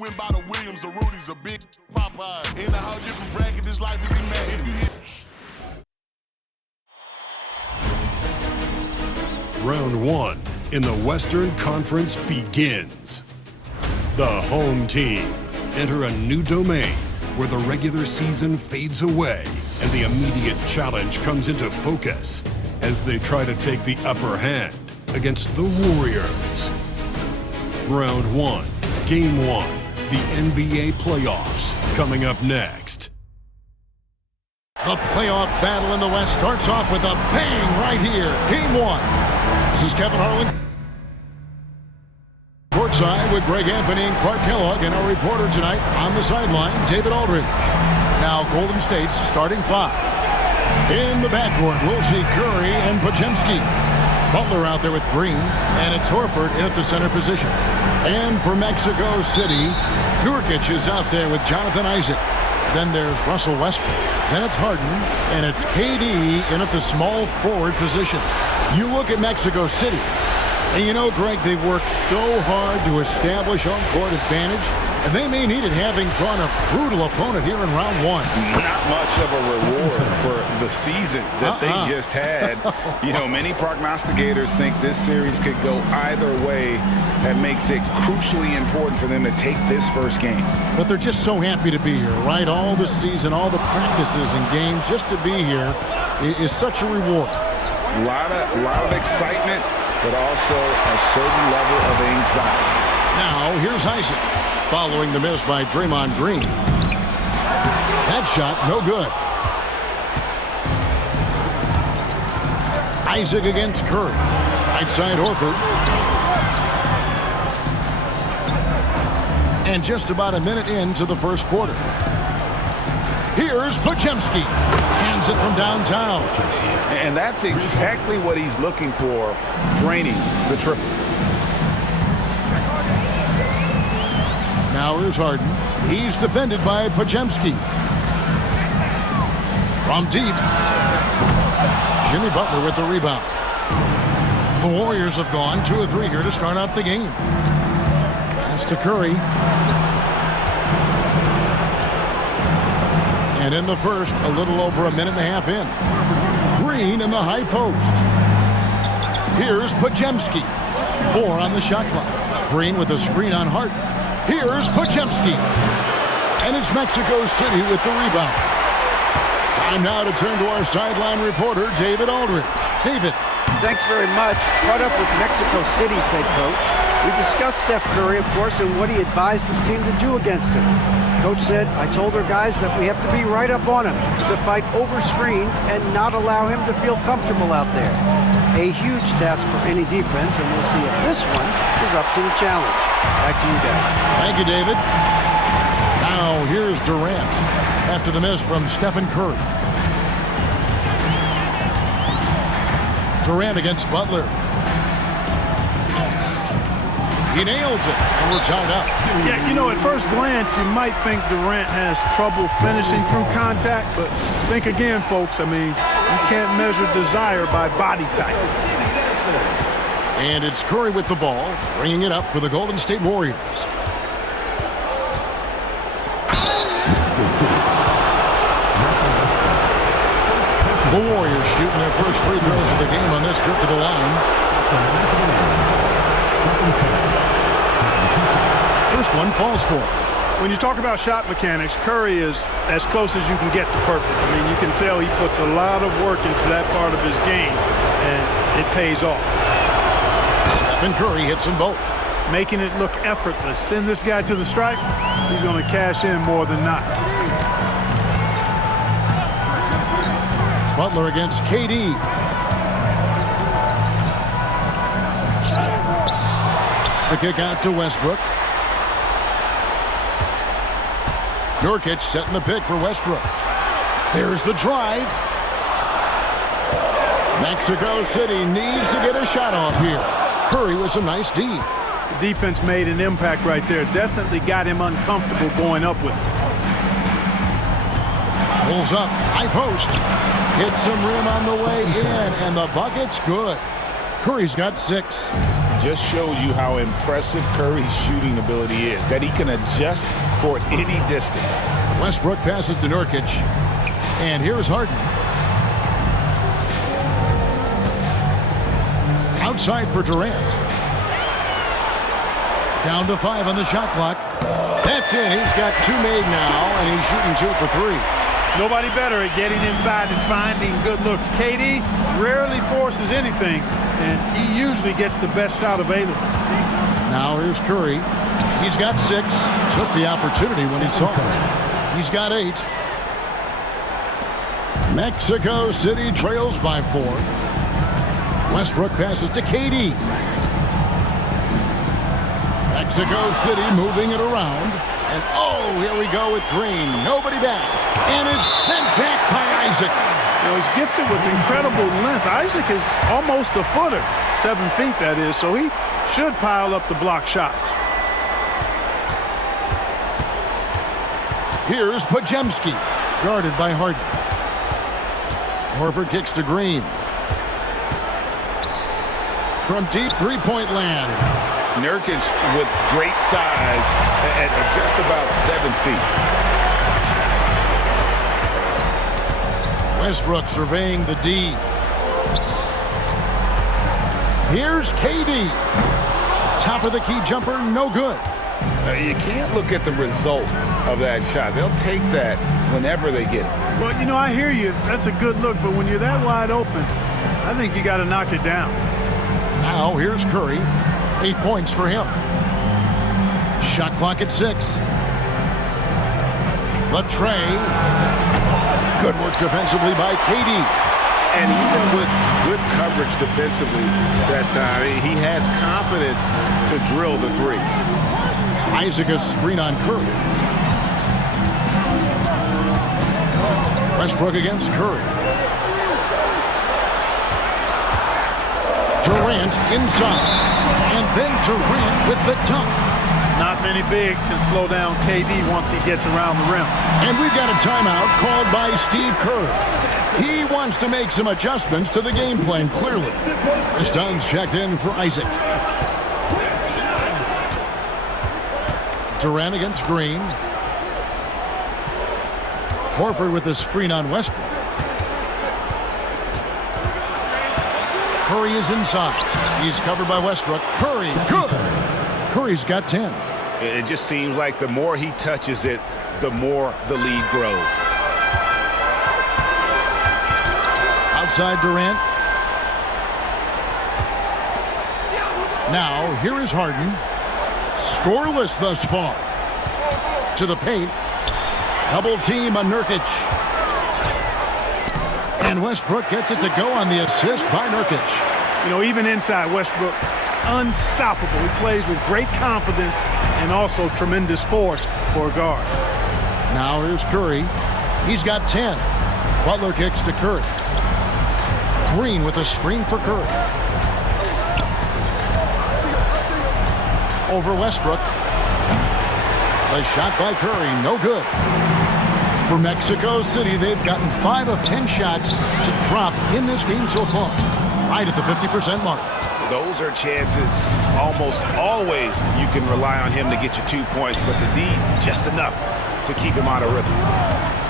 Went by the Williams, the Rudy's a big Popeye. Ain't know how different bracket this life is in, man. If you hit Round 1 in the Western Conference begins. The home team enter a new domain where the regular season fades away and the immediate challenge comes into focus as they try to take the upper hand against the Warriors. Round 1, Game 1, the NBA playoffs coming up next. The playoff battle in the West starts off with a bang right here. Game 1. This is Kevin Harlan. Courtside with Greg Anthony and Clark Kellogg, and our reporter tonight on the sideline, David Aldridge. Now Golden State's starting 5. In the backcourt, we'll see Curry and Podziemski. Butler out there with Green, and it's Horford in at the center position. And for Mexico City, Nurkic is out there with Jonathan Isaac. Then there's Russell Westbrook. Then it's Harden, and it's KD in at the small forward position. You look at Mexico City, and you know, Greg, they've worked so hard to establish home court advantage, and they may need it, having drawn a brutal opponent here in round 1. Not much of a reward for the season that they just had. You know, many prognosticators think this series could go either way. That makes it crucially important for them to take this first game. But they're just so happy to be here, right? All the season, all the practices and games, just to be here is such a reward. A lot of excitement, but also a certain level of anxiety. Now, here's Isaac, following the miss by Draymond Green. That shot, no good. Isaac against Curry. Right side Horford. And just about a minute into the first quarter. Here's Podziemski. Hands it from downtown. And that's exactly what he's looking for, draining the triple. Now here's Harden. He's defended by Podziemski. From deep. Jimmy Butler with the rebound. The Warriors have gone 2 of 3 here to start out the game. Pass to Curry. And in the first, a little over a minute and a half in. Green in the high post. Here's Podziemski. 4 on the shot clock. Green with a screen on Harden. Here's Podziemski. And it's Mexico City with the rebound. Time now to turn to our sideline reporter, David Aldridge. David. Thanks very much. Caught up with Mexico City's head coach. We discussed Steph Curry, of course, and what he advised his team to do against him. Coach said, I told our guys that we have to be right up on him, to fight over screens and not allow him to feel comfortable out there. A huge task for any defense, and we'll see if this one is up to the challenge. Back to you guys. Thank you, David. Now here's Durant after the miss from Stephen Curry. Durant against Butler. He nails it, and we're tied up. Yeah, you know, at first glance, you might think Durant has trouble finishing through contact, but think again, folks. I mean, you can't measure desire by body type. And it's Curry with the ball, bringing it up for the Golden State Warriors. The Warriors shooting their first free throws of the game on this trip to the line. First one falls for him. When you talk about shot mechanics, Curry is as close as you can get to perfect. I mean, you can tell he puts a lot of work into that part of his game, and it pays off. Stephen Curry hits them both. Making it look effortless. Send this guy to the stripe, he's going to cash in more than not. Butler against KD. The kick out to Westbrook. Nurkic setting the pick for Westbrook. There's the drive. Mexico City needs to get a shot off here. Curry with some nice D. The defense made an impact right there. Definitely got him uncomfortable going up with it. Pulls up, high post. Hits some rim on the way in, and the bucket's good. Curry's got 6. just shows you how impressive Curry's shooting ability is, that he can adjust for any distance. Westbrook passes to Nurkic. And here's Harden. Outside for Durant. Down to 5 on the shot clock. That's it. He's got 2 made now, and he's shooting 2 for 3. Nobody better at getting inside and finding good looks. KD rarely forces anything, and he usually gets the best shot available. Now here's Curry. He's got 6. Took the opportunity when he saw it. He's got 8. Mexico City trails by 4. Westbrook passes to KD. Mexico City moving it around. And oh, here we go with Green. Nobody back. And it's sent back by Isaac. You know, he's gifted with incredible length. Isaac is almost a footer. 7 feet, that is. So he should pile up the block shots. Here's Pajemski. Guarded by Harden. Horford kicks to Green. From deep three-point land. Nurkic with great size at just about 7 feet. Westbrook surveying the D. Here's KD. Top of the key jumper, no good. You can't look at the result of that shot. They'll take that whenever they get it. Well, you know, I hear you. That's a good look, but when you're that wide open, I think you got to knock it down. Now here's Curry. 8 points for him. Shot clock at 6. Latrey. Good work defensively by KD. And even with good coverage defensively that time, he has confidence to drill the 3. Isaac a screen on Curry. Westbrook against Curry. Durant inside. And then Durant with the dunk. Not many bigs can slow down KD once he gets around the rim. And we've got a timeout called by Steve Kerr. He wants to make some adjustments to the game plan, clearly. The Stones checked in for Isaac. Durant against Green. Horford with the screen on Westbrook. Curry is inside. He's covered by Westbrook. Curry, good. Curry's got 10. It just seems like the more he touches it, the more the lead grows. Outside Durant. Now, here is Harden. Scoreless thus far. To the paint. Double team on Nurkic. And Westbrook gets it to go on the assist by Nurkic. You know, even inside, Westbrook, unstoppable. He plays with great confidence and also tremendous force for a guard. Now here's Curry. He's got 10. Butler kicks to Curry. Green with a screen for Curry. Over Westbrook. The shot by Curry, no good. For Mexico City, they've gotten 5 of 10 shots to drop in this game so far. Right at the 50% mark. Those are chances almost always you can rely on him to get you 2 points, but the D, just enough to keep him out of rhythm.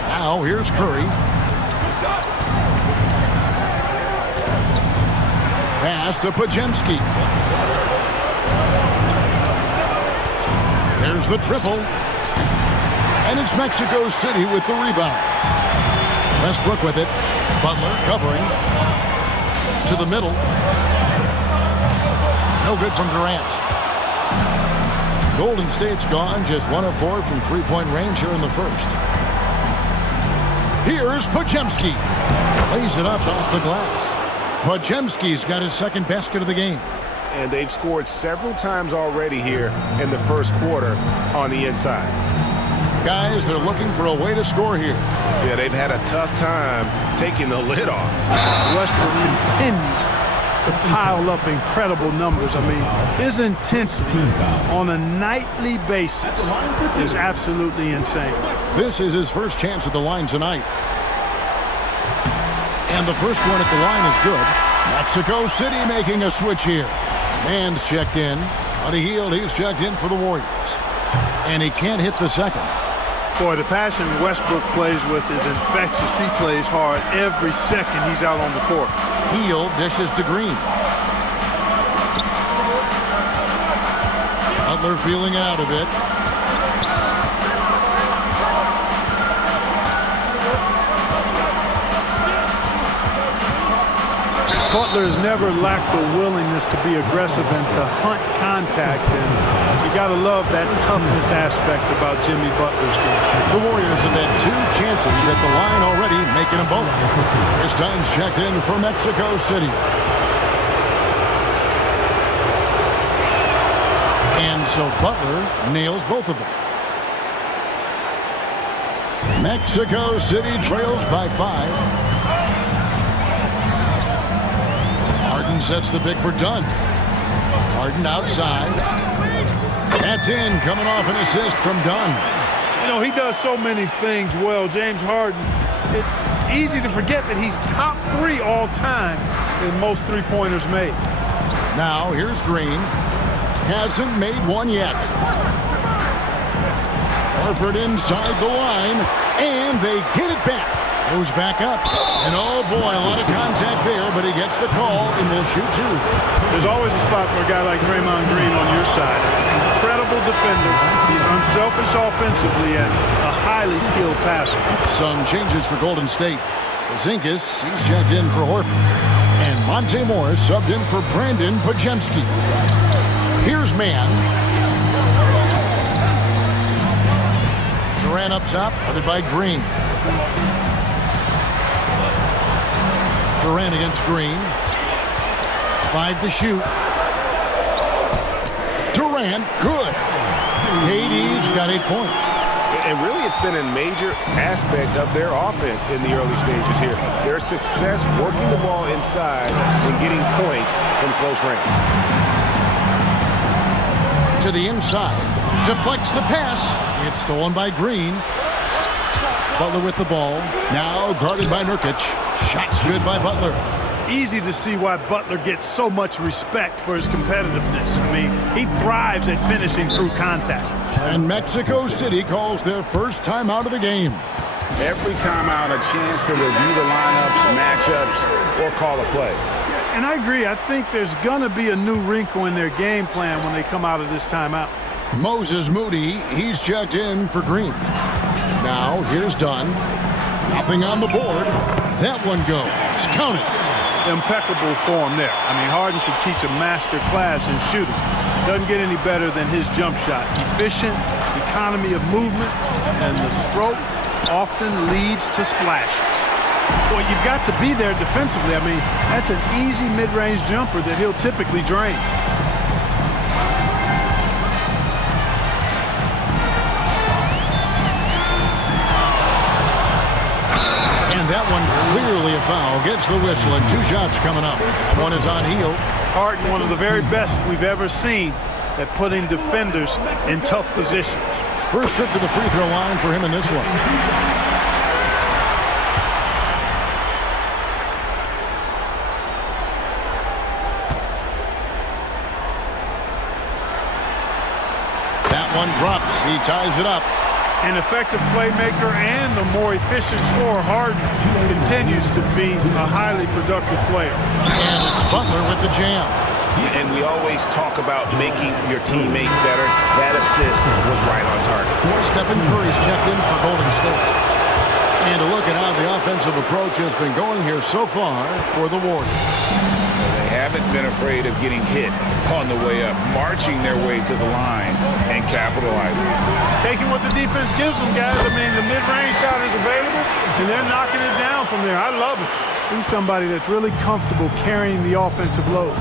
Now here's Curry. Pass to Pajemski. There's the triple. And it's Mexico City with the rebound. Westbrook with it. Butler covering. To the middle. No good from Durant. Golden State's gone, just 1 of 4 from three-point range here in the first. Here's Pajemski. Lays it up off the glass. Pajemski's got his second basket of the game. And they've scored several times already here in the first quarter on the inside. Guys, they're looking for a way to score here. Yeah, they've had a tough time taking the lid off. Westbrook continues to pile up incredible numbers. I mean, his intensity on a nightly basis is absolutely insane. This is his first chance at the line tonight. And the first one at the line is good. Mexico City making a switch here. Man's checked in. On a Hield, he's checked in for the Warriors. And he can't hit the second. Boy, the passion Westbrook plays with is infectious. He plays hard every second he's out on the court. Hield dishes to Green. Butler feeling out a bit. Butler has never lacked the willingness to be aggressive and to hunt contact, and you got to love that toughness aspect about Jimmy Butler's game. The Warriors have had 2 chances at the line already, making them both. This time's checked in for Mexico City. And so Butler nails both of them. Mexico City trails by 5. Harden sets the pick for Dunn. Harden outside. That's in, coming off an assist from Dunn. You know, he does so many things well, James Harden. It's easy to forget that he's top 3 all time in most three-pointers made. Now, here's Green. Hasn't made one yet. Horford inside the line, and they get it back. Goes back up. And oh boy, a lot of contact there, but he gets the call and will shoot 2. There's always a spot for a guy like Draymond Green on your side. Incredible defender. He's unselfish offensively and a highly skilled passer. Some changes for Golden State. Porzingis, he's checked in for Horford. And Monte Morris subbed in for Brandon Pajemski. Here's Man. Durant up top, guarded by Green. Durant against Green. 5 to shoot. Durant, good. KD's got 8 points. And really, it's been a major aspect of their offense in the early stages here. Their success working the ball inside and getting points from close range. To the inside. Deflects the pass. It's stolen by Green. Butler with the ball. Now guarded by Nurkic. Shots good by Butler. Easy to see why Butler gets so much respect for his competitiveness. I mean, he thrives at finishing through contact. And Mexico City calls their first timeout of the game. Every timeout, a chance to review the lineups, matchups, or call a play. And I agree. I think there's going to be a new wrinkle in their game plan when they come out of this timeout. Moses Moody, he's checked in for Green. Now, here's Dunn. Nothing on the board. That one goes. Count it. Impeccable form there. I mean, Harden should teach a master class in shooting. Doesn't get any better than his jump shot. Efficient, economy of movement, and the stroke often leads to splashes. Boy, you've got to be there defensively. I mean, that's an easy mid-range jumper that he'll typically drain. And that one clearly a foul. Gets the whistle, and 2 shots coming up. One is on Hield. Harden, one of the very best we've ever seen at putting defenders in tough positions. First trip to the free throw line for him in this one. That one drops. He ties it up. An effective playmaker and the more efficient scorer, Harden continues to be a highly productive player. And it's Butler with the jam. And we always talk about making your teammate better. That assist was right on target. Stephen Curry's checked in for Golden State. And a look at how the offensive approach has been going here so far for the Warriors. They haven't been afraid of getting hit on the way up, marching their way to the line and capitalizing. Taking what the defense gives them, guys. I mean, the mid-range shot is available, and they're knocking it down from there. I love it. He's somebody that's really comfortable carrying the offensive load.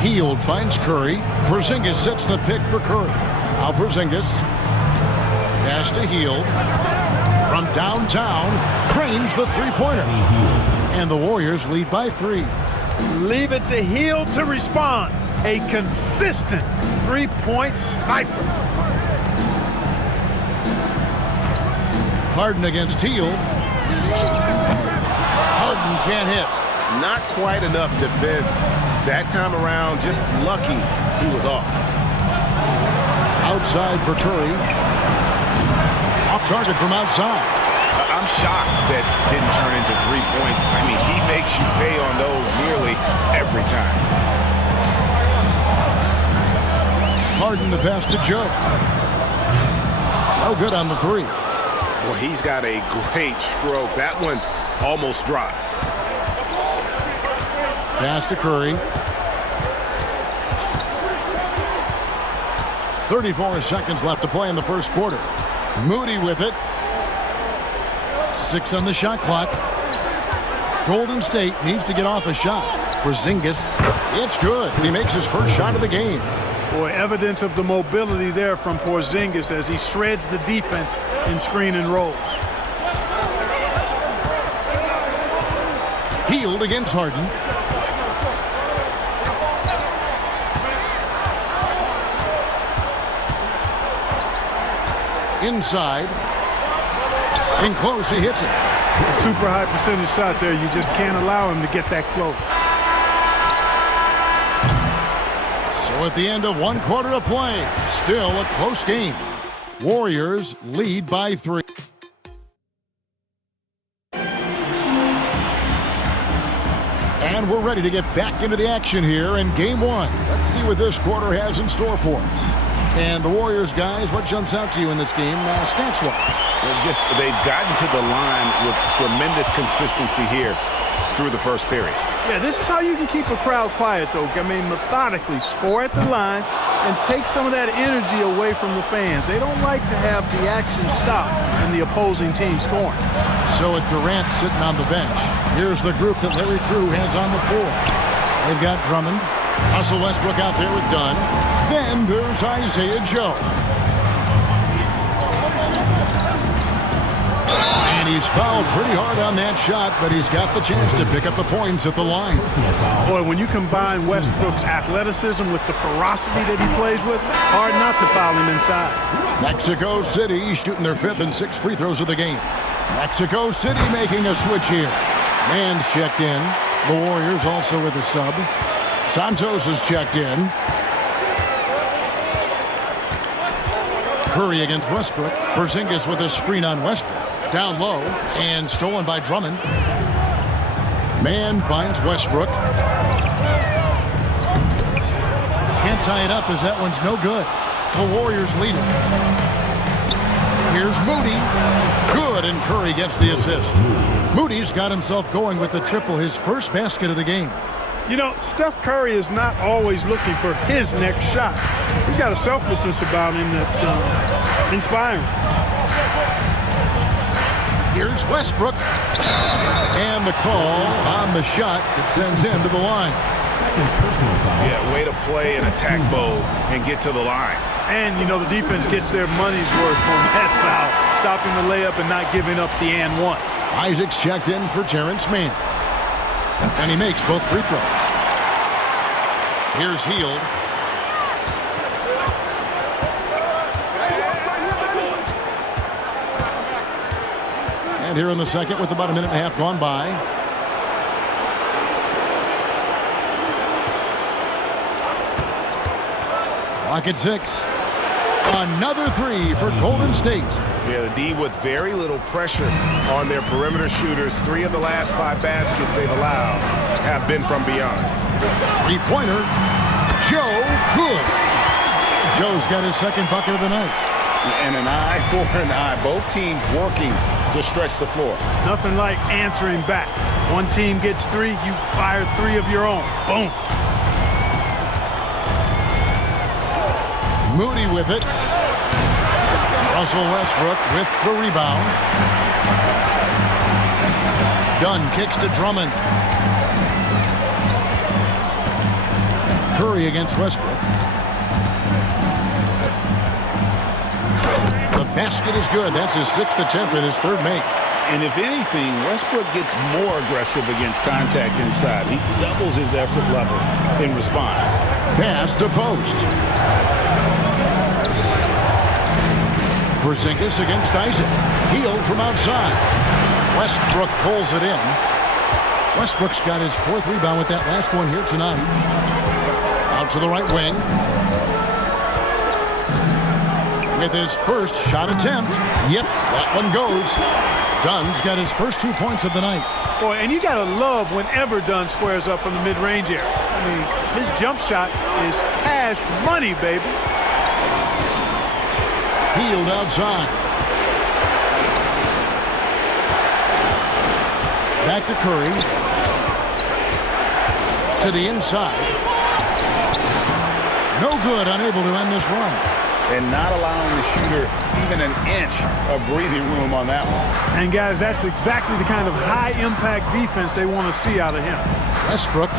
Hield finds Curry. Porzingis sets the pick for Curry. Now Porzingis. Pass to Hield. From downtown, cranes the three-pointer. And the Warriors lead by 3. Leave it to Hield to respond. A consistent three-point sniper. Harden against Hield. Harden can't hit. not quite enough defense. That time around, just lucky he was off. Outside for Curry. Off target from outside. I'm shocked that didn't turn into 3 points. I mean, he makes you pay on those nearly every time. Harden the pass to Joe. No good on the three. Well, he's got a great stroke. That one almost dropped. Pass to Curry. 34 seconds left to play in the first quarter. Moody with it. 6 on the shot clock. Golden State needs to get off a shot. Porzingis, it's good, and he makes his first shot of the game. Boy, evidence of the mobility there from Porzingis as he shreds the defense in screen and rolls. Healed against Harden. Inside. In close, he hits it. A super high percentage shot there. You just can't allow him to get that close. So at the end of 1 quarter of play, still a close game. Warriors lead by 3. And we're ready to get back into the action here in game 1. Let's see what this quarter has in store for us. And the Warriors, guys, what jumps out to you in this game, stats-wise? They've gotten to the line with tremendous consistency here through the first period. Yeah, this is how you can keep a crowd quiet, though. I mean, methodically score at the line and take some of that energy away from the fans. They don't like to have the action stop and the opposing team scoring. So with Durant sitting on the bench, here's the group that Larry Drew has on the floor. They've got Drummond, Russell Westbrook out there with Dunn. Then there's Isaiah Joe. And he's fouled pretty hard on that shot, but he's got the chance to pick up the points at the line. Boy, when you combine Westbrook's athleticism with the ferocity that he plays with, hard not to foul him inside. Mexico City shooting their 5th and 6th free throws of the game. Mexico City making a switch here. Mann's checked in. The Warriors also with a sub. Santos is checked in. Curry against Westbrook. Porzingis with a screen on Westbrook. Down low and stolen by Drummond. Mann finds Westbrook. Can't tie it up as that one's no good. The Warriors lead it. Here's Moody. Good, and Curry gets the assist. Moody's got himself going with the triple, his first basket of the game. You know, Steph Curry is not always looking for his next shot. He's got a selflessness about him that's inspiring. Here's Westbrook. And the call on the shot that sends him to the line. Yeah, way to play an attack mode and get to the line. And, you know, the defense gets their money's worth from that foul, stopping the layup and not giving up the and one. Isaac's checked in for Terrence Mann. And he makes both free throws. Here's Hield. And here in the second with about a minute and a half gone by. Clock at 6. Another three for Golden State. Yeah, the D with very little pressure on their perimeter shooters. 3 of the last 5 baskets they've allowed have been from beyond. Three-pointer. Joe, good. Joe's got his second bucket of the night. And an eye for an eye. Both teams working to stretch the floor. Nothing like answering back. One team gets 3, you fire 3 of your own. Boom. Moody with it. Russell Westbrook with the rebound. Dunn kicks to Drummond. Curry against Westbrook. The basket is good. That's his 6th attempt and his 3rd make. And if anything, Westbrook gets more aggressive against contact inside. He doubles his effort level in response. Pass to post. Porzingis against Isaac. Hield from outside. Westbrook pulls it in. Westbrook's got his 4th rebound with that last one here tonight. Out to the right wing. With his first shot attempt. Yep, that one goes. Dunn's got his first 2 points of the night. Boy, and you got to love whenever Dunn squares up from the mid-range area. I mean, his jump shot is cash money, baby. Healed outside. Back to Curry. To the inside. No good, unable to end this run. And not allowing the shooter even an inch of breathing room on that one. And, guys, that's exactly the kind of high-impact defense they want to see out of him. Westbrook.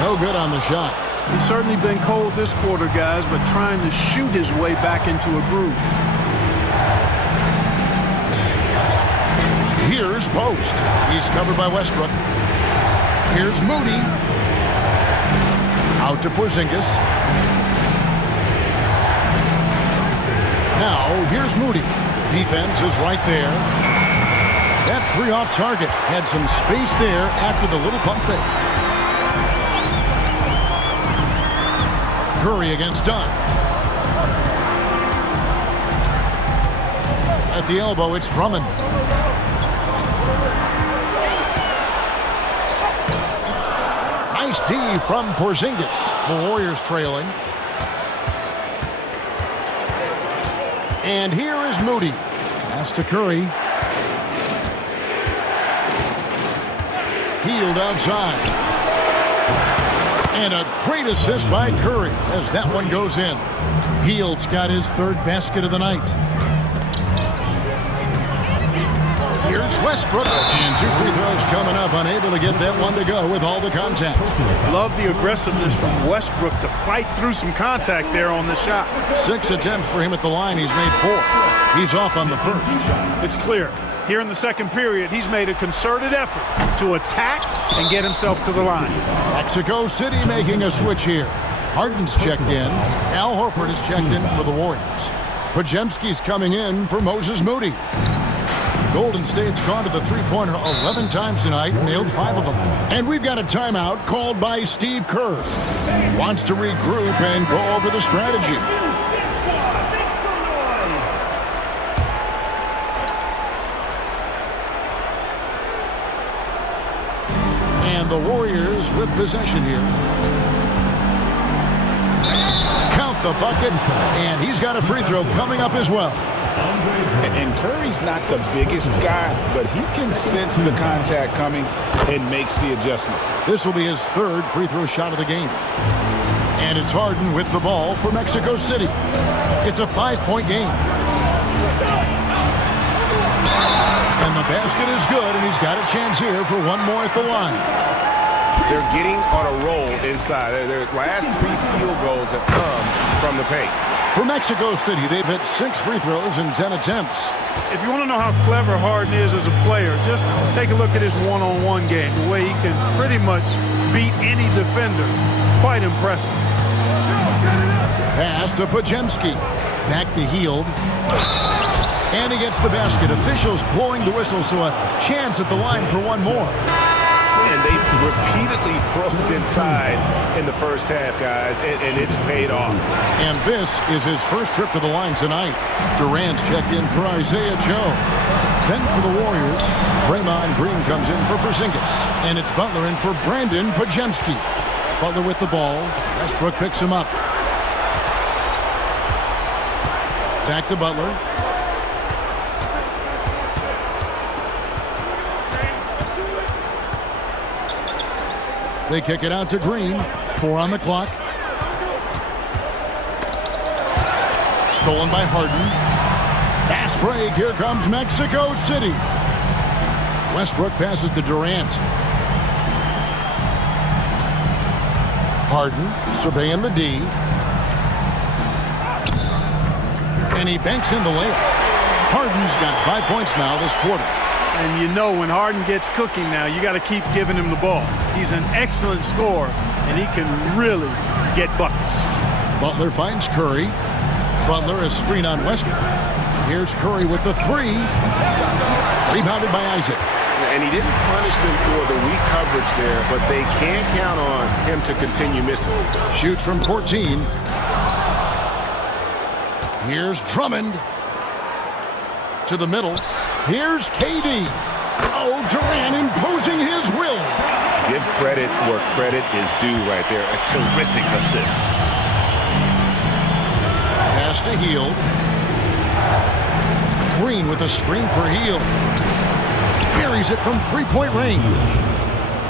No good on the shot. He's certainly been cold this quarter, guys, but trying to shoot his way back into a groove. Here's Post. He's covered by Westbrook. Here's Moody. Out to Porzingis. Now, here's Moody. Defense is right there. That 3 off target had some space there after the little pump fake. Curry against Dunn. At the elbow, it's Drummond. Nice D from Porzingis. The Warriors trailing. And here is Moody. Pass to Curry. Healed outside. And a great assist by Curry as that one goes in. Hield's got his 3rd basket of the night. Here's Westbrook. And 2 free throws coming up. Unable to get that one to go with all the contact. Love the aggressiveness from Westbrook to fight through some contact there on the shot. 6 attempts for him at the line. He's made 4. He's off on the first. It's clear. Here in the second period, he's made a concerted effort to attack and get himself to the line. Mexico City making a switch here. Harden's checked in. Al Horford is checked in for the Warriors. Podziemski's coming in for Moses Moody. Golden State's gone to the three-pointer 11 times tonight, nailed 5 of them. And we've got a timeout called by Steve Kerr. Wants to regroup and go over the strategy. And the Warriors with possession here. Count the bucket, and he's got a free throw coming up as well. And Curry's not the biggest guy, but he can sense the contact coming and makes the adjustment. This will be his 3rd free throw shot of the game. And it's Harden with the ball for Mexico City. It's a 5-point game. And the basket is good, and he's got a chance here for one more at the line. They're getting on a roll inside. Their last 3 field goals have come from the paint. For Mexico City, they've hit 6 free throws in 10 attempts. If you want to know how clever Harden is as a player, just take a look at his one-on-one game. The way he can pretty much beat any defender. Quite impressive. Pass to Podziemski. Back to Hield. And he gets the basket. Officials blowing the whistle, so a chance at the line for one more. And they've repeatedly probed inside in the first half, guys, and it's paid off. And this is his first trip to the line tonight. Durant's checked in for Isaiah Joe. Then for the Warriors, Draymond Green comes in for Porzingis. And it's Butler in for Brandon Podziemski. Butler with the ball. Westbrook picks him up. Back to Butler. They kick it out to Green. 4 on the clock. Stolen by Harden. Fast break. Here comes Mexico City. Westbrook passes to Durant. Harden surveying the D. And he banks in the layup. Harden's got 5 points now this quarter. And you know when Harden gets cooking now, you got to keep giving him the ball. He's an excellent scorer, and he can really get buckets. Butler finds Curry. Butler is screen on Westbrook. Here's Curry with the 3. Rebounded by Isaac. And he didn't punish them for the weak coverage there, but they can't count on him to continue missing. Shoots from 14. Here's Drummond. To the middle. Here's KD. Oh, Durant imposing his will. Give credit where credit is due right there. A terrific assist. Pass to Hield. Green with a screen for Hield. Buries it from three-point range.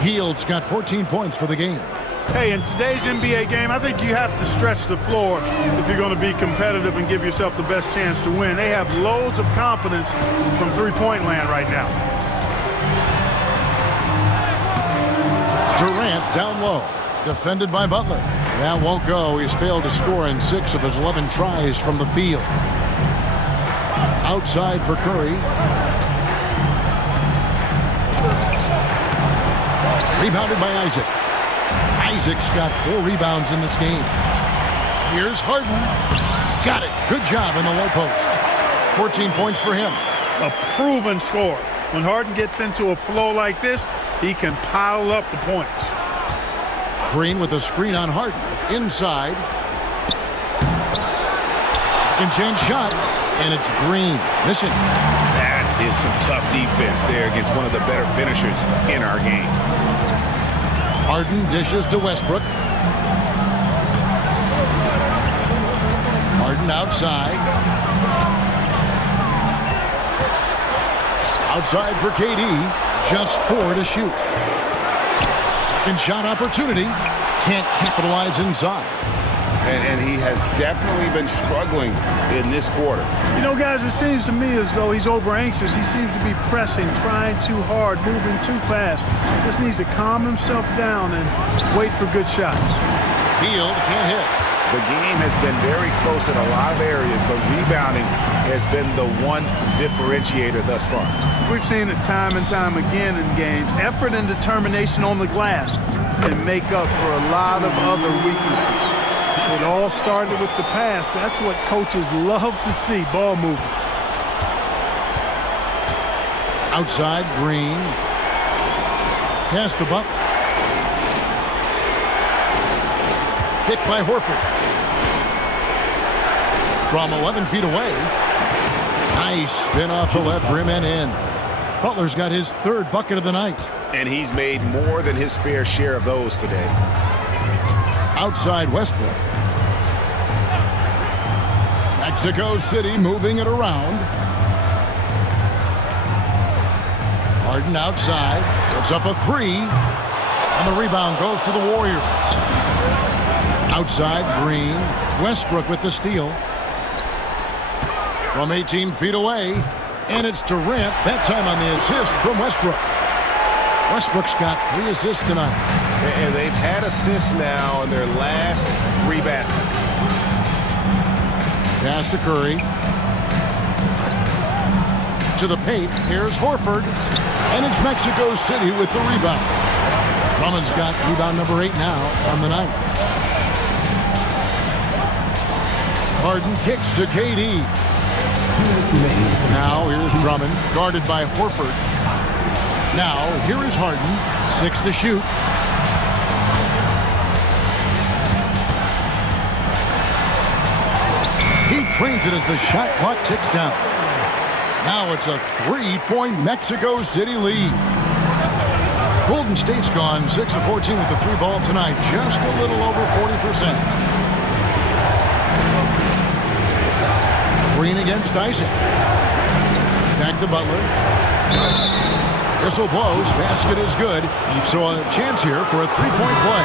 Hield's got 14 points for the game. Hey, in today's NBA game, I think you have to stretch the floor if you're going to be competitive and give yourself the best chance to win. They have loads of confidence from three-point land right now. Durant down low. Defended by Butler. That won't go. He's failed to score in 6 of his 11 tries from the field. Outside for Curry. Rebounded by Isaac. Isaac's got 4 rebounds in this game. Here's Harden. Got it. Good job in the low post. 14 points for him. A proven score. When Harden gets into a flow like this, he can pile up the points. Green with a screen on Harden. Inside. Second chance shot. And it's Green. Missing. That is some tough defense there against one of the better finishers in our game. Harden dishes to Westbrook. Harden outside. Outside for KD. Just 4 to shoot. Second shot opportunity. Can't capitalize inside. And he has definitely been struggling in this quarter. You know, guys, it seems to me as though he's over-anxious. He seems to be pressing, trying too hard, moving too fast. Just needs to calm himself down and wait for good shots. Hield can't hit. The game has been very close in a lot of areas, but rebounding has been the one differentiator thus far. We've seen it time and time again in games. Effort and determination on the glass can make up for a lot of other weaknesses. It all started with the pass. That's what coaches love to see, ball movement. Outside, Green. Pass to Butler. Hit by Horford. From 11 feet away. Nice spin off the left rim and in. Butler's got his 3rd bucket of the night. And he's made more than his fair share of those today. Outside Westbrook. Mexico City moving it around. Harden outside. Puts up a 3. And the rebound goes to the Warriors. Outside Green. Westbrook with the steal. From 18 feet away. And it's Durant. That time on the assist from Westbrook. Westbrook's got 3 assists tonight. And they've had assists now in their last 3 baskets. Pass to Curry. To the paint. Here's Horford. And it's Mexico City with the rebound. Drummond's got rebound number 8 now on the night. Harden kicks to KD. Now here's Drummond, guarded by Horford. Now here is Harden. 6 to shoot. He trains it as the shot clock ticks down. Now it's a 3-point Mexico City lead. Golden State's gone 6 of 14 with the 3 ball tonight. Just a little over 40%. Green against Isaac. Back to Butler. Whistle blows. Basket is good. So a chance here for a 3-point play.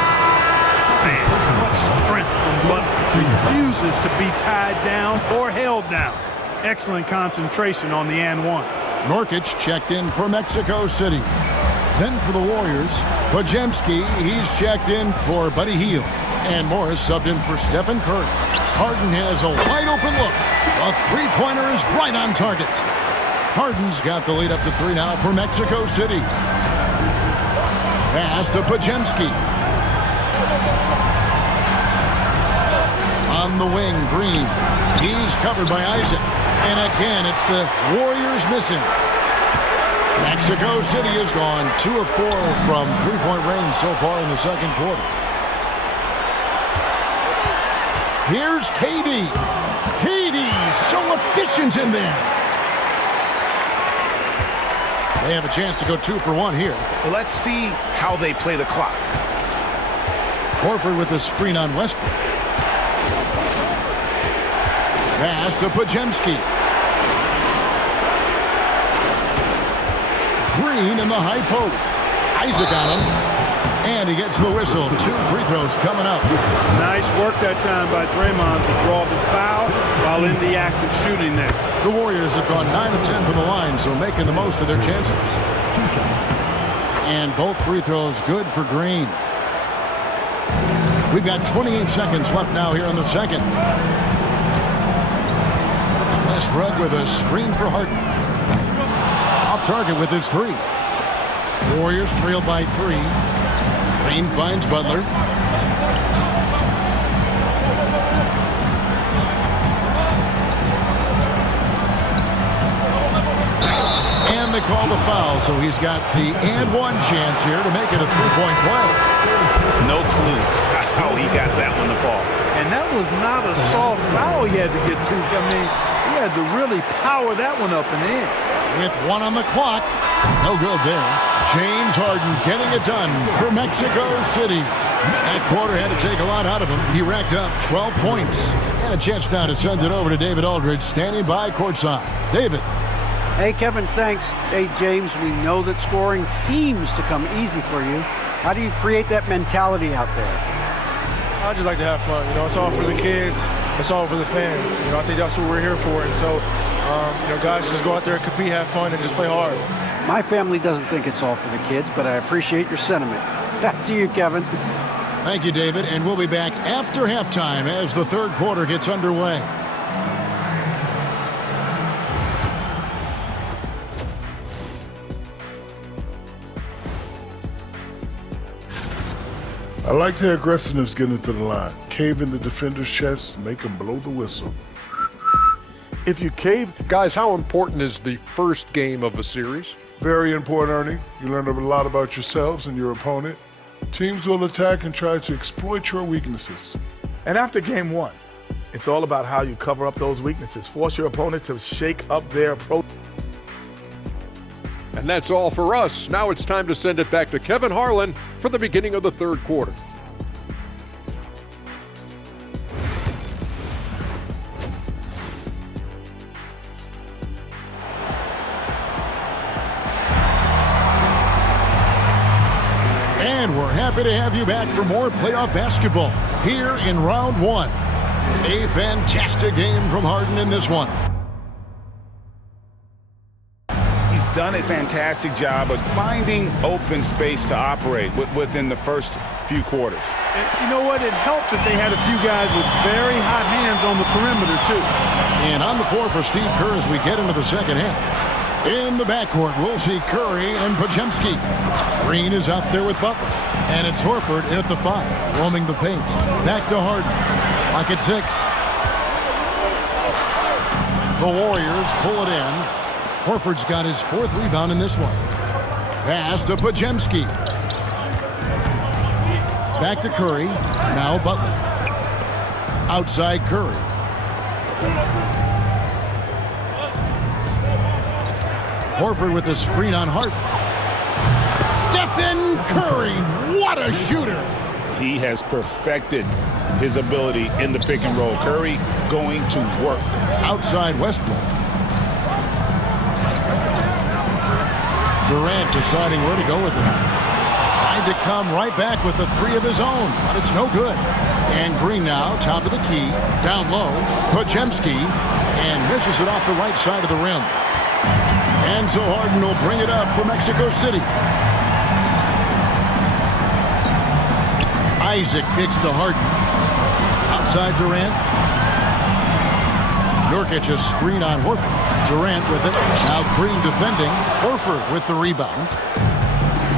Man, what strength from Butler. Refuses to be tied down or held down. Excellent concentration on the and one. Nurkic checked in for Mexico City. Then for the Warriors, Podziemski, he's checked in for Buddy Hield. And Morris subbed in for Stephen Curry. Harden has a wide open look. A 3-pointer is right on target. Harden's got the lead up to 3 now for Mexico City. Pass to Podziemski. On the wing, Green. He's covered by Isaac. And again, it's the Warriors missing. Mexico City has gone 2 of 4 from three-point range so far in the second quarter. Here's KD. KD, so efficient in there. They have a chance to go 2 for 1 here. Well, let's see how they play the clock. Horford with the screen on Westbrook. Pass to Pajemski. Green in the high post. Isaac on him. And he gets the whistle. 2 free throws coming up. Nice work that time by Draymond to draw the foul while in the act of shooting there. The Warriors have gone 9 of 10 from the line, so making the most of their chances. And both free throws good for Green. We've got 28 seconds left now here in the second. Westbrook with a screen for Harden. Off target with his 3. Warriors trail by 3. Green finds Butler. And they call the foul, so he's got the and one chance here to make it a 3-point play. No clue how he got that one to fall. And that was not a soft foul he had to get to. I mean, he had to really power that one up and in. With 1 on the clock. No good there. James Harden getting it done for Mexico City. That quarter had to take a lot out of him. He racked up 12 points. And a chance now to send it over to David Aldridge, standing by courtside. David. Hey, Kevin, thanks. Hey, James, we know that scoring seems to come easy for you. How do you create that mentality out there? I just like to have fun. You know, it's all for the kids. It's all for the fans. You know, I think that's what we're here for. And so, you know, guys just go out there and compete, have fun, and just play hard. My family doesn't think it's all for the kids, but I appreciate your sentiment. Back to you, Kevin. Thank you, David. And we'll be back after halftime as the third quarter gets underway. I like their aggressiveness getting into the line. Cave in the defender's chest, make them blow the whistle. If you cave, guys, how important is the first game of a series? Very important, Ernie. You learn a lot about yourselves and your opponent. Teams will attack and try to exploit your weaknesses. And after game 1, it's all about how you cover up those weaknesses. Force your opponent to shake up their approach. And that's all for us. Now it's time to send it back to Kevin Harlan for the beginning of the third quarter. And we're happy to have you back for more playoff basketball here in round 1. A fantastic game from Harden in this one. Done a fantastic job of finding open space to operate within the first few quarters. And you know what? It helped that they had a few guys with very hot hands on the perimeter, too. And on the floor for Steve Kerr as we get into the second half. In the backcourt, we'll see Curry and Pajemski. Green is out there with Butler. And it's Horford in at the 5, roaming the paint. Back to Harden. Lock at 6. The Warriors pull it in. Horford's got his 4th rebound in this one. Pass to Pajemski. Back to Curry. Now Butler. Outside Curry. Horford with the screen on Harden. Stephen Curry. What a shooter. He has perfected his ability in the pick and roll. Curry going to work. Outside Westbrook. Durant deciding where to go with it. Trying to come right back with the 3 of his own, but it's no good. And Green now, top of the key, down low. Pajemski, and misses it off the right side of the rim. And so Harden will bring it up for Mexico City. Isaac kicks to Harden. Outside Durant. Nurkic a screen on Horford. Durant with it. Now Green defending. Horford with the rebound.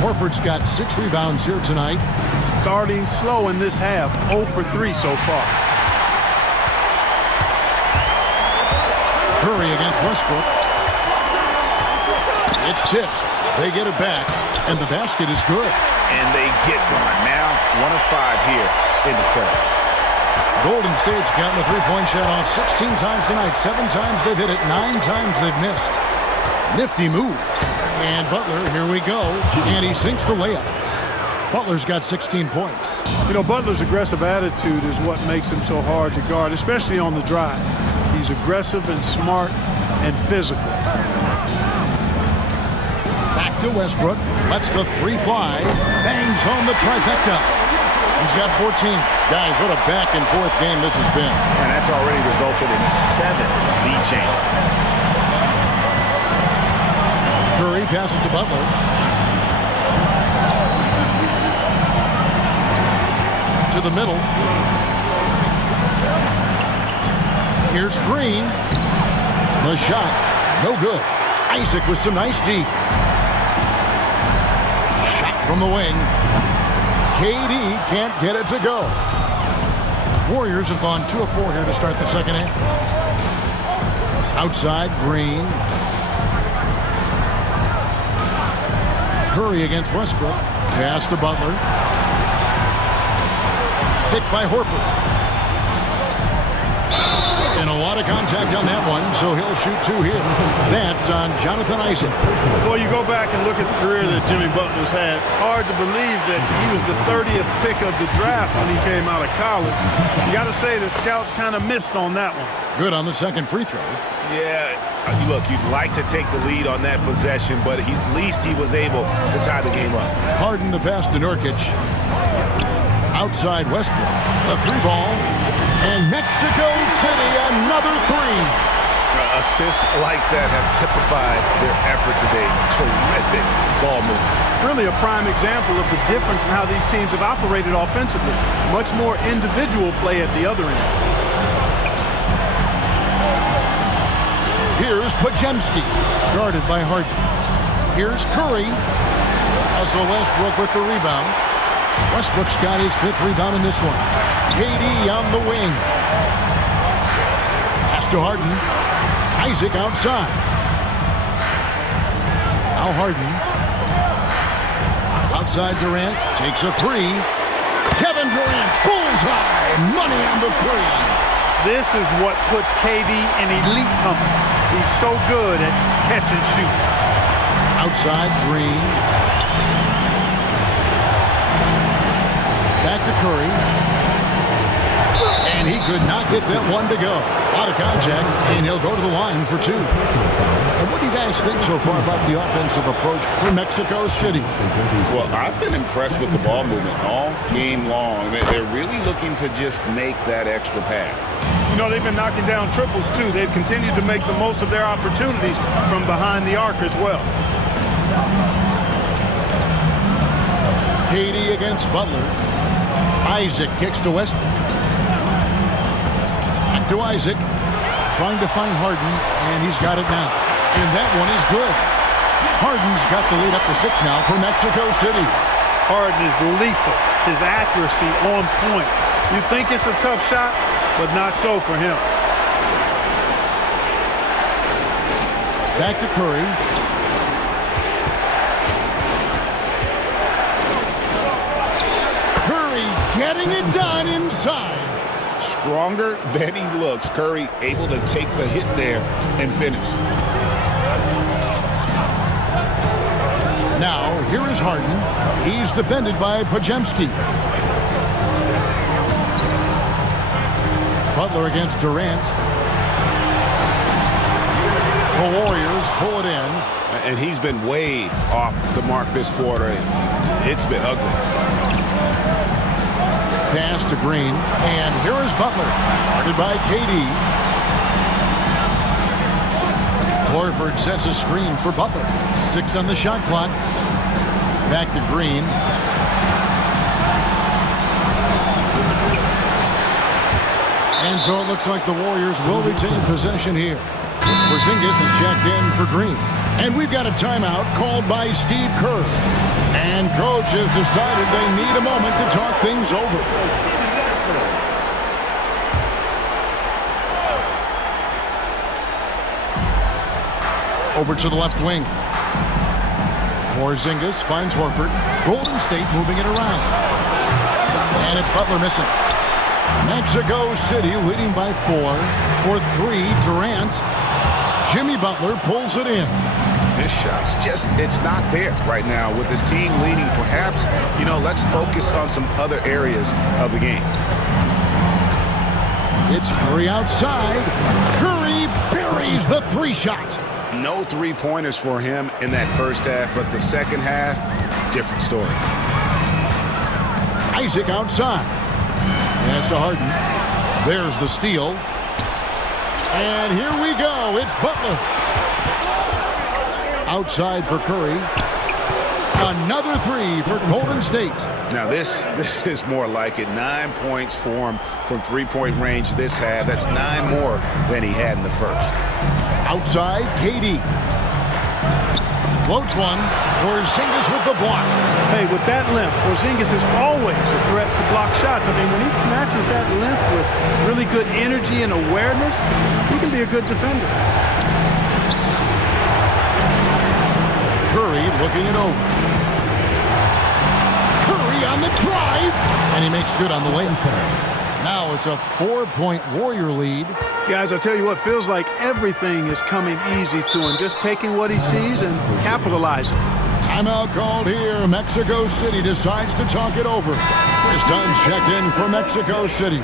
Horford's got 6 rebounds here tonight. Starting slow in this half. 0 for 3 so far. Curry against Westbrook. It's tipped. They get it back, and the basket is good. And they get one. Now 1 of 5 here in the third. Golden State's gotten the three-point shot off 16 times tonight. 7 times they've hit it, 9 times they've missed. Nifty move. And Butler, here we go. And he sinks the layup. Butler's got 16 points. You know, Butler's aggressive attitude is what makes him so hard to guard, especially on the drive. He's aggressive and smart and physical. Back to Westbrook. Lets the 3 fly. Bangs home the trifecta. He's got 14. Guys, what a back-and-forth game this has been. And that's already resulted in 7 lead changes. Curry passes to Butler. To the middle. Here's Green. The shot. No good. Isaac with some nice D. Shot from the wing. KD can't get it to go. Warriors have gone 2 of 4 here to start the second half. Outside, Green. Curry against Westbrook. Pass to Butler. Picked by Horford. And a lot of contact on that one, so he'll shoot 2 here. That's on Jonathan Isaac. Well, you go back and look at the career that Jimmy Butler's had. Hard to believe that he was the 30th pick of the draft when he came out of college. You got to say that scouts kind of missed on that one. Good on the second free throw. Yeah, look, you'd like to take the lead on that possession, but at least he was able to tie the game up. Harden the pass to Nurkic. Outside Westbrook. A 3-ball. And Mexico City, another 3. Assists like that have typified their effort today. Terrific ball movement. Really a prime example of the difference in how these teams have operated offensively. Much more individual play at the other end. Here's Pajemski, guarded by Harden. Here's Curry. Russell Westbrook with the rebound. Westbrook's got his 5th rebound in this one. KD on the wing. Pass to Harden. Isaac outside. Now Harden. Outside Durant. Takes a 3. Kevin Durant. Bullseye. Money on the 3. This is what puts KD in elite company. He's so good at catch and shoot. Outside Green. Back to Curry. And he could not get that one to go. Out of contact, and he'll go to the line for 2. And what do you guys think so far about the offensive approach for Mexico City? Well, I've been impressed with the ball movement all game long. They're really looking to just make that extra pass. You know, they've been knocking down triples, too. They've continued to make the most of their opportunities from behind the arc as well. KD against Butler. Isaac kicks to Westbrook. Back to Isaac. Trying to find Harden, and he's got it now. And that one is good. Harden's got the lead up to 6 now for Mexico City. Harden is lethal. His accuracy on point. You think it's a tough shot, but not so for him. Back to Curry. Curry getting it done inside. Stronger than he looks. Curry able to take the hit there and finish. Now, here is Harden. He's defended by Pajemski. Butler against Durant. The Warriors pull it in. And he's been way off the mark this quarter. It's been ugly. Pass to Green. And here is Butler. Guarded by KD. Horford sets a screen for Butler. 6 on the shot clock. Back to Green. And so it looks like the Warriors will retain possession here. Porzingis is checked in for Green. And we've got a timeout called by Steve Kerr. And coach has decided they need a moment to talk things over. Over to the left wing. Porzingis finds Horford. Golden State moving it around. And it's Butler missing. Mexico City leading by 4. For 3, Durant. Jimmy Butler pulls it in. His shot's it's not there right now with his team leading. Perhaps, let's focus on some other areas of the game. It's Curry outside. Curry buries the 3-shot. No three-pointers for him in that first half, but the second half, different story. Isaac outside. Pass to Harden. There's the steal. And here we go. It's Butler. Outside for Curry. Another 3 for Golden State. Now this is more like it. 9 points for him from three-point range this half. That's 9 more than he had in the first. Outside, KD. Floats one. Porzingis with the block. Hey, with that length, Porzingis is always a threat to block shots. I mean, when he matches that length with really good energy and awareness, he can be a good defender. Curry looking it over. Curry on the drive. And he makes good on the lane. Now it's a 4-point Warrior lead. Guys, I'll tell you what, feels like everything is coming easy to him. Just taking what he sees and capitalizing. Timeout called here. Mexico City decides to talk it over. Chris Dunn's checked in for Mexico City.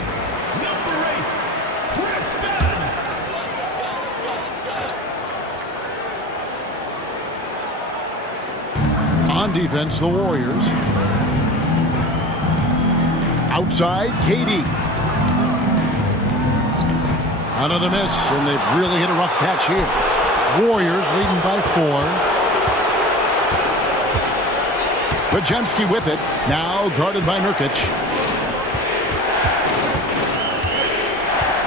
On defense, the Warriors. Outside, KD. Another miss, and they've really hit a rough patch here. Warriors leading by 4. Podziemski with it. Now guarded by Nurkic.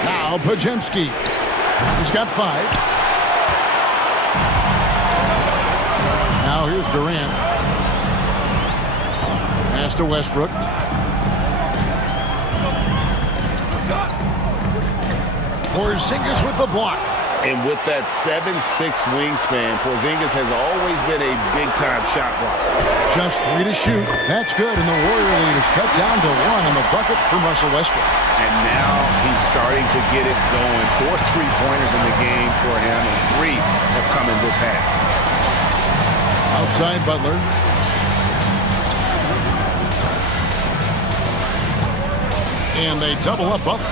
Now Podziemski. He's got 5. Now here's Durant. Pass to Westbrook. Porzingis with the block. And with that 7'6" wingspan, Porzingis has always been a big-time shot blocker. Just 3 to shoot. That's good, and the Warrior lead is cut down to 1 on the bucket from Russell Westbrook. And now he's starting to get it going. 4 3-pointers in the game for him, and 3 have come in this half. Outside Butler. And they double up Butler.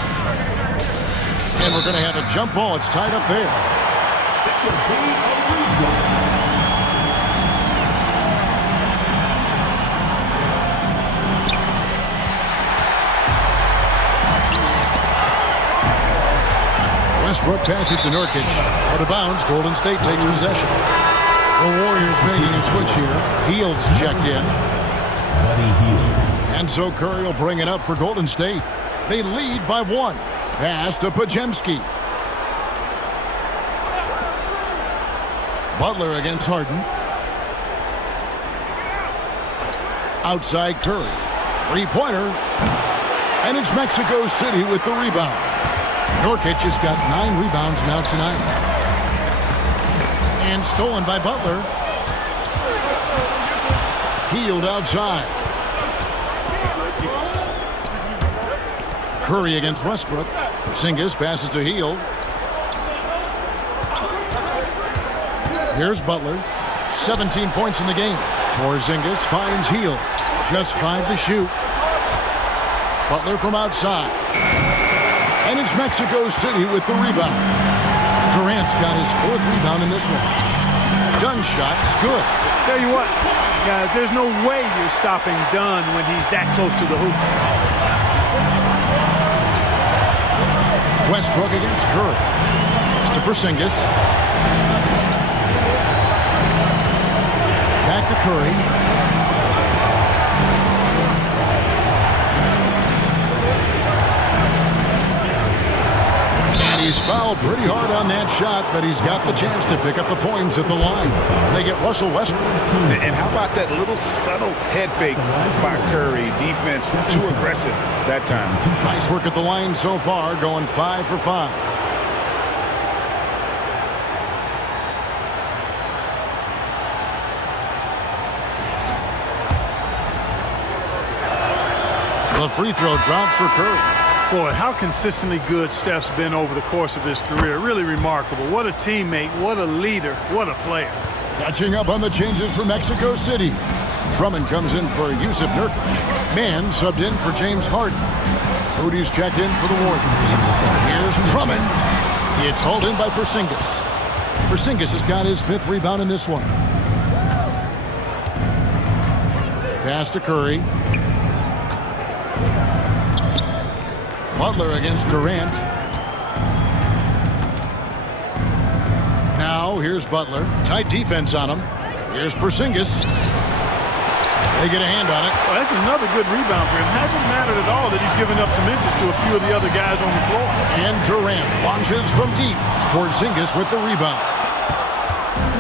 And we're going to have a jump ball. It's tied up there. Westbrook passes to Nurkic. Out of bounds. Golden State takes possession. The Warriors making a switch here. Hield's checked in. And so Curry will bring it up for Golden State. They lead by 1. Pass to Podziemski. Butler against Harden. Outside Curry. 3-pointer. And it's Mexico City with the rebound. Nurkic has got 9 rebounds now tonight. And stolen by Butler. Hield outside. Curry against Westbrook. Porzingis passes to Hield. Here's Butler. 17 points in the game. Porzingis finds Hield. Just 5 to shoot. Butler from outside. And it's Mexico City with the rebound. Durant's got his 4th rebound in this one. Dunn shot's good. Tell you what, guys, there's no way you're stopping Dunn when he's that close to the hoop. Westbrook against Curry. It's to Porzingis. Back to Curry. And he's fouled pretty hard on that shot, but he's got the chance to pick up the points at the line. They get Russell Westbrook. And how about that little subtle head fake by Curry? Defense too aggressive that time. Nice work at the line so far, going 5 for 5. free throw drops for Curry. Boy, how consistently good Steph's been over the course of his career. Really remarkable. What a teammate, what a leader, what a player. Catching up on the changes for Mexico City. Drummond comes in for Yusuf Nurkic. Mann subbed in for James Harden. Moody's checked in for the Warriors. Here's Drummond. It's hauled in by Porzingis. Porzingis has got his 5th rebound in this one. Pass to Curry. Butler against Durant. Now here's Butler. Tight defense on him. Here's Porzingis. They get a hand on it. Well, that's another good rebound for him. Hasn't mattered at all that he's given up some inches to a few of the other guys on the floor. And Durant launches from deep. Porzingis with the rebound.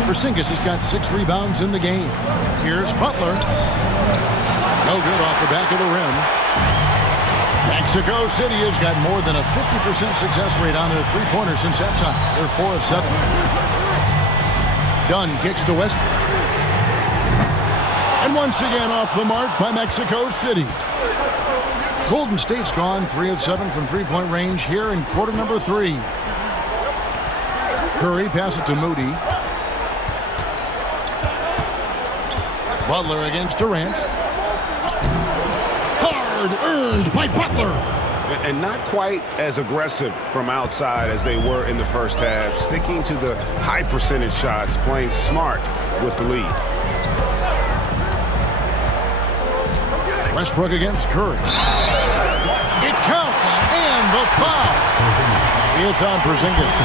Porzingis has got 6 rebounds in the game. Here's Butler. No good off the back of the rim. Mexico City has got more than a 50% success rate on their three-pointers since halftime. They're 4 of 7. Dunn kicks to Westbrook. And once again off the mark by Mexico City. Golden State's gone 3 of 7 from three-point range here in quarter number 3. Curry passes it to Moody. Butler against Durant. Hard earned by Butler. And not quite as aggressive from outside as they were in the first half. Sticking to the high percentage shots, playing smart with the lead. Westbrook against Curry. It counts, and the foul. It's on Porzingis.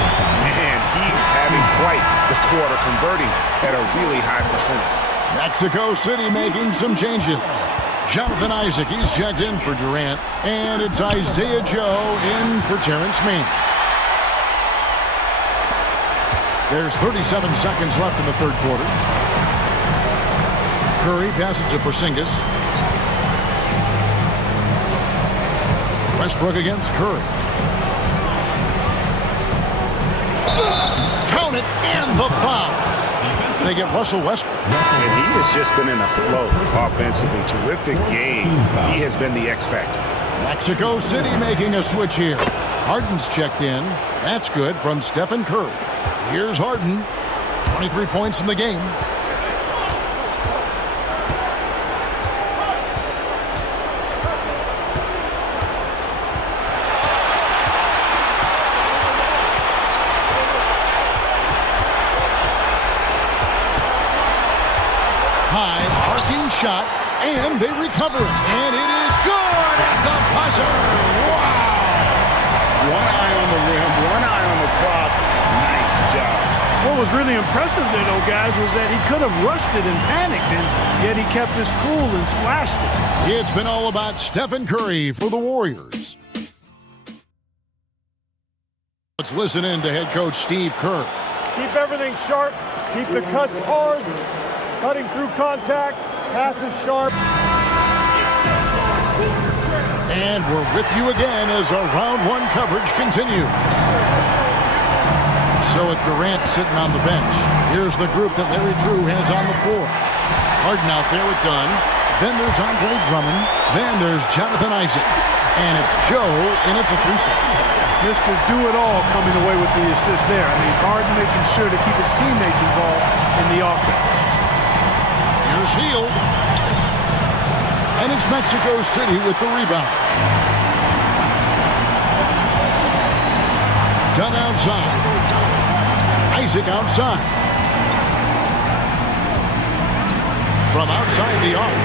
Man, he's having quite the quarter, converting at a really high percentage. Mexico City making some changes. Jonathan Isaac, he's checked in for Durant. And it's Isaiah Joe in for Terrence Mann. There's 37 seconds left in the third quarter. Curry passes to Porzingis. Westbrook against Curry. Count it, and the foul. They get Russell Westbrook. And he has just been in a flow offensively. Terrific game. He has been the X factor. Mexico City making a switch here. Harden's checked in. That's good from Stephen Curry. Here's Harden. 23 points in the game. High arcing shot, and they recover it. And it is good at the buzzer. Wow! One eye on the rim, one eye on the clock. Nice job. What was really impressive there, though, guys, was that he could have rushed it and panicked, and yet he kept his cool and splashed it. It's been all about Stephen Curry for the Warriors. Let's listen in to head coach Steve Kerr. Keep everything sharp. Keep the cuts hard. Cutting through contact. Passes sharp. And we're with you again as our round 1 coverage continues. So with Durant sitting on the bench, here's the group that Larry Drew has on the floor. Harden out there with Dunn. Then there's Andre Drummond. Then there's Jonathan Isaac. And it's Joe in at the 3-side. Mr. Do-It-All coming away with the assist there. I mean, Harden making sure to keep his teammates involved in the offense. Here's Hield. And it's Mexico City with the rebound. Dunn outside. Isaac outside. From outside the arc.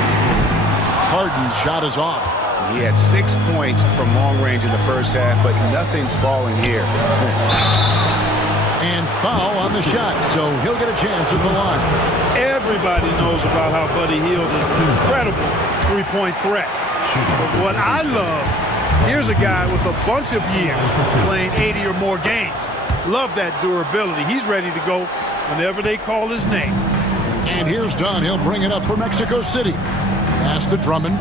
Harden's shot is off. He had 6 points from long range in the first half, but nothing's falling here since. And foul on the shot, so he'll get a chance at the line. Everybody knows about how Buddy Hield is an incredible three-point threat. But what I love, here's a guy with a bunch of years playing 80 or more games. Love that durability. He's ready to go whenever they call his name. And here's Dunn. He'll bring it up for Mexico City. Pass to Drummond.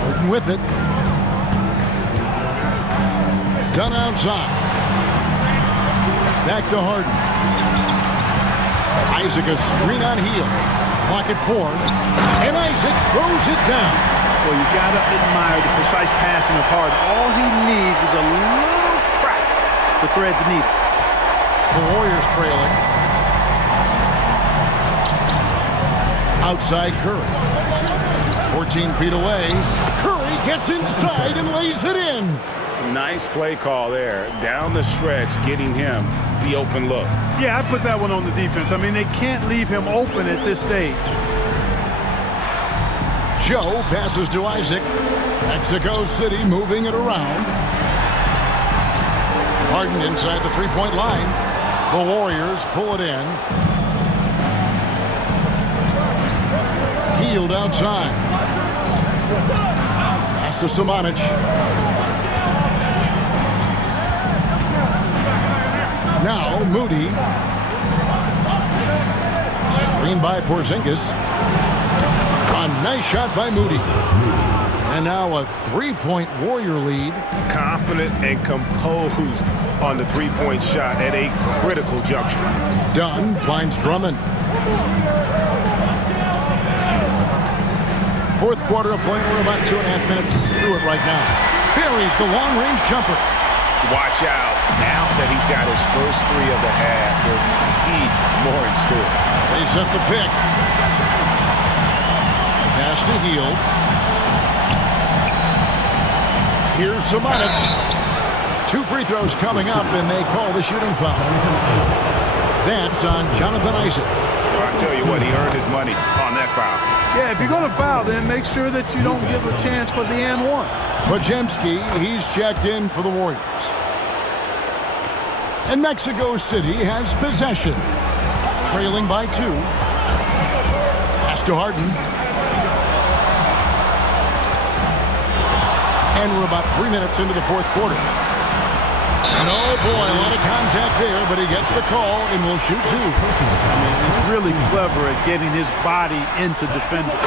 Harden with it. Dunn outside. Back to Harden. Isaac a screen on Hield. Clock at 4. And Isaac throws it down. Well, you got to admire the precise passing of Harden. All he needs is a little crack to thread the needle. The Warriors trailing. Outside Curry. 14 feet away. Curry gets inside and lays it in. Nice play call there. Down the stretch, getting him the open look. Yeah, I put that one on the defense. I mean, they can't leave him open at this stage. Joe passes to Isaac. Mexico City moving it around. Harden inside the three-point line. The Warriors pull it in. Healed outside. Pass to Samanic. Now Moody. Screen by Porzingis. A nice shot by Moody. And now a three-point Warrior lead. Confident and composed on the three-point shot at a critical juncture. Dunn finds Drummond. Fourth quarter of play. We're about 2.5 minutes through it right now. Buries the long-range jumper. Watch out. Now that he's got his first three of the half, there'll be more in store. They set the pick. Pass to Hield. Here's Samanic. 2 free throws coming up, and they call the shooting foul. That's on Jonathan Isaac. Well, I tell you what, he earned his money on that foul. Yeah, if you're going to foul, then make sure that you don't give a chance for the and one. Podziemski, he's checked in for the Warriors. And Mexico City has possession. Trailing by 2. Pass to Harden. And we're about 3 minutes into the fourth quarter. And oh boy, a lot of contact there, but he gets the call and will shoot 2. I mean, he's really clever at getting his body into defenders.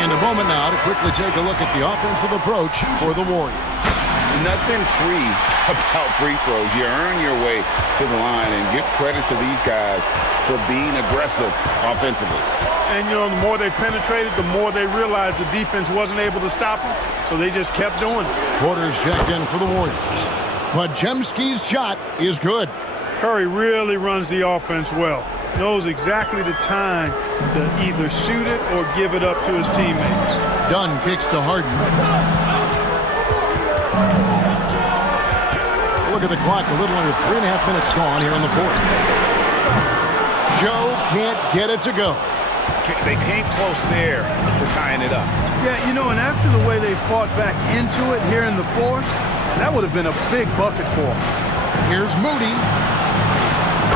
And a moment now to quickly take a look at the offensive approach for the Warriors. Nothing free about free throws. You earn your way to the line, and give credit to these guys for being aggressive offensively. And, you know, the more they penetrated, the more they realized the defense wasn't able to stop them, so they just kept doing it. Porter's checked in for the Warriors. Podziemski's shot is good. Curry really runs the offense well. Knows exactly the time to either shoot it or give it up to his teammates. Dunn kicks to Harden. Look at the clock, a little under 3.5 minutes gone here in the fourth. Joe can't get it to go. They came close there to tying it up. Yeah, you know, and after the way they fought back into it here in the fourth, that would have been a big bucket for them. Here's Moody.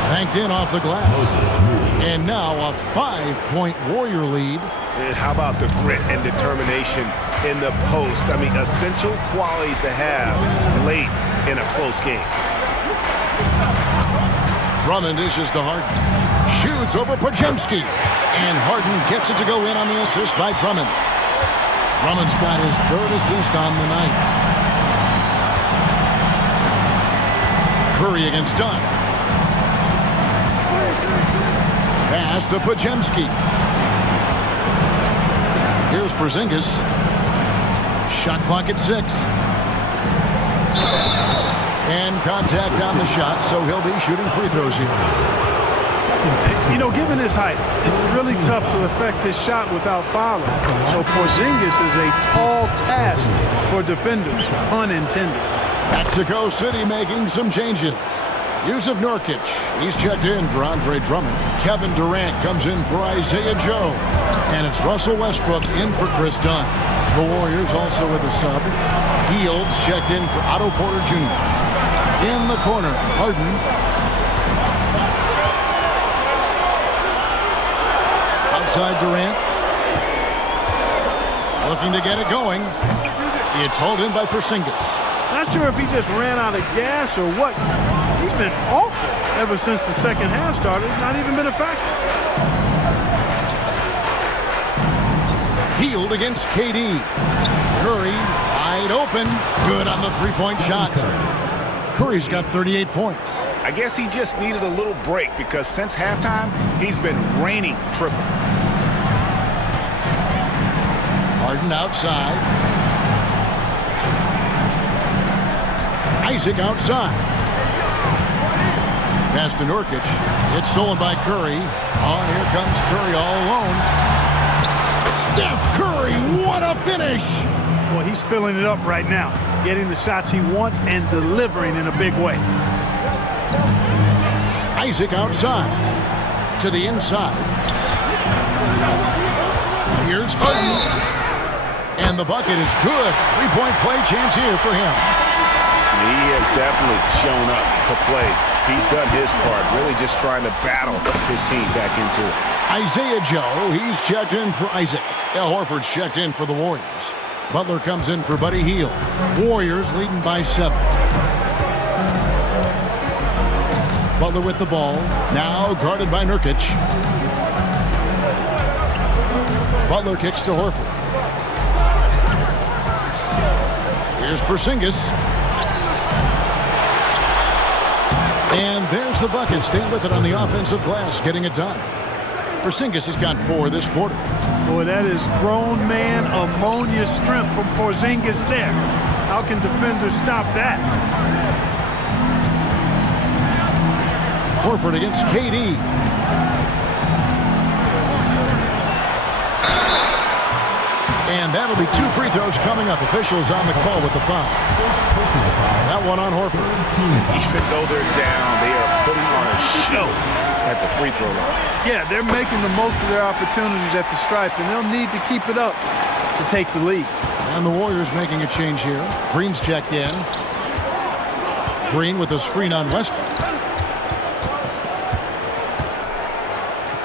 Banked in off the glass. And now a 5-point Warrior lead. And how about the grit and determination in the post? I mean, essential qualities to have late in a close game. Drummond dishes to Harden. Shoots over Podziemski. And Harden gets it to go in on the assist by Drummond. Drummond's got his 3rd assist on the night. Curry against Dunn. Pass to Podziemski. Here's Porzingis. Shot clock at 6. And contact on the shot, so he'll be shooting free throws here. You know, given his height, it's really tough to affect his shot without fouling. So Porzingis is a tall task for defenders, pun intended. Mexico City making some changes. Yusuf Nurkic, he's checked in for Andre Drummond. Kevin Durant comes in for Isaiah Joe. And it's Russell Westbrook in for Chris Dunn. The Warriors also with a sub. Hield's checked in for Otto Porter Jr. In the corner, Harden. Outside Durant. Looking to get it going. It's hauled in by Porzingis. Not sure if he just ran out of gas or what. He's been awful ever since the second half started. Not even been a factor. Hield against KD. Curry wide open. Good on the three-point shot. Curry's got 38 points. I guess he just needed a little break because since halftime, he's been raining triples. Harden outside. Isaac outside. Pass to Nurkic. It's stolen by Curry. Oh, and here comes Curry all alone. Steph Curry, what a finish! Well, he's filling it up right now, getting the shots he wants and delivering in a big way. Isaac outside. To the inside. Here's Harden. And the bucket is good. Three-point play chance here for him. He has definitely shown up to play. He's done his part, really just trying to battle his team back into it. Isaiah Joe, he's checked in for Isaac. Al Horford's checked in for the Warriors. Butler comes in for Buddy Hield. Warriors leading by 7. Butler with the ball. Now guarded by Nurkic. Butler kicks to Horford. Here's Porzingis. And there's the bucket. Staying with it on the offensive glass, getting it done. Porzingis has got 4 this quarter. Boy, that is grown man ammonia strength from Porzingis there. How can defenders stop that? Horford against KD. And that'll be 2 free throws coming up. Officials on the call with the foul. That one on Horford. Even though they're down, they are putting on a show at the free throw line. Yeah, they're making the most of their opportunities at the stripe, and they'll need to keep it up to take the lead. And the Warriors making a change here. Green's checked in. Green with a screen on Westbrook.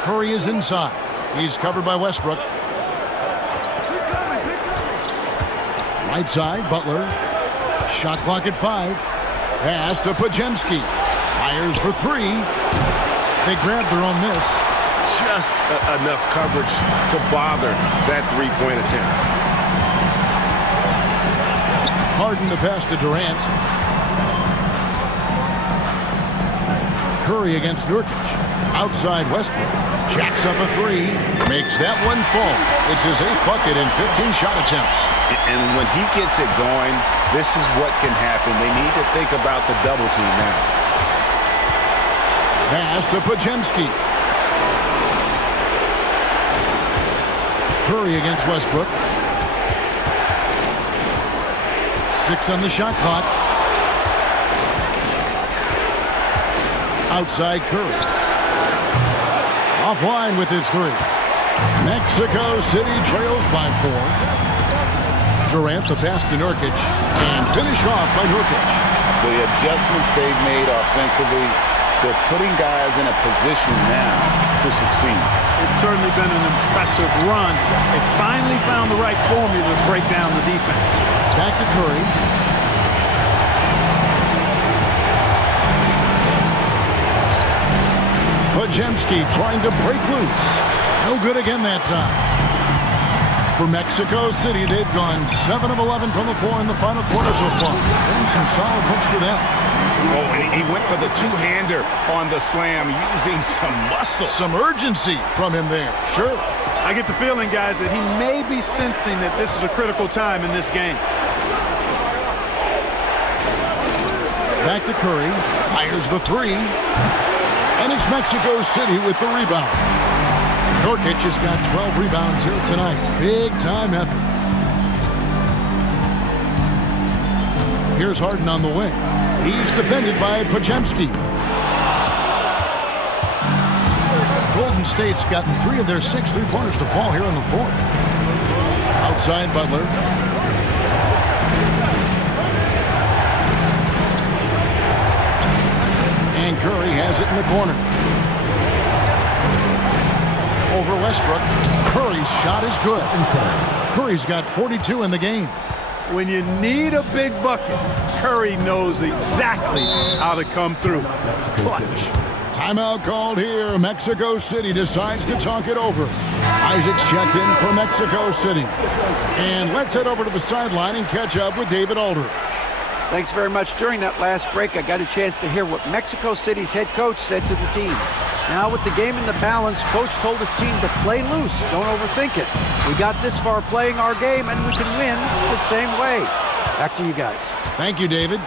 Curry is inside. He's covered by Westbrook. Right side, Butler. Shot clock at 5. Pass to Podziemski. Fires for 3. They grab their own miss. Just enough coverage to bother that three-point attempt. Harden the pass to Durant. Curry against Nurkic. Outside Westbrook. Jacks up a 3. Makes that one fall. It's his 8th bucket in 15 shot attempts. And when he gets it going, this is what can happen. They need to think about the double team now. Pass to Podziemski. Curry against Westbrook. 6 on the shot clock. Outside Curry. Offline with his 3. Mexico City trails by 4. Durant the pass to Nurkic. And finish off by Nurkic. The adjustments they've made offensively, they're putting guys in a position now to succeed. It's certainly been an impressive run. They finally found the right formula to break down the defense. Back to Curry. Podziemski trying to break loose. No good again that time. For Mexico City, they've gone 7 of 11 from the floor in the final quarter so far. And some solid looks for them. Oh, he went for the two-hander on the slam, using some muscle. Some urgency from him there. Sure. I get the feeling, guys, that he may be sensing that this is a critical time in this game. Back to Curry. Fires the 3. And it's Mexico City with the rebound. Nurkic has got 12 rebounds here tonight. Big-time effort. Here's Harden on the wing. He's defended by Podziemski. Golden State's gotten 3 of their 6 three-pointers to fall here in the 4th. Outside Butler. And Curry has it in the corner. Over Westbrook. Curry's shot is good. Curry's got 42 in the game. When you need a big bucket, Curry knows exactly how to come through. Clutch. Timeout called here. Mexico City decides to talk it over. Isaac's checked in for Mexico City. And let's head over to the sideline and catch up with David Aldridge. Thanks very much. During that last break, I got a chance to hear what Mexico City's head coach said to the team. Now, with the game in the balance, coach told his team to play loose. Don't overthink it. We got this far playing our game, and we can win the same way. Back to you guys. Thank you, David.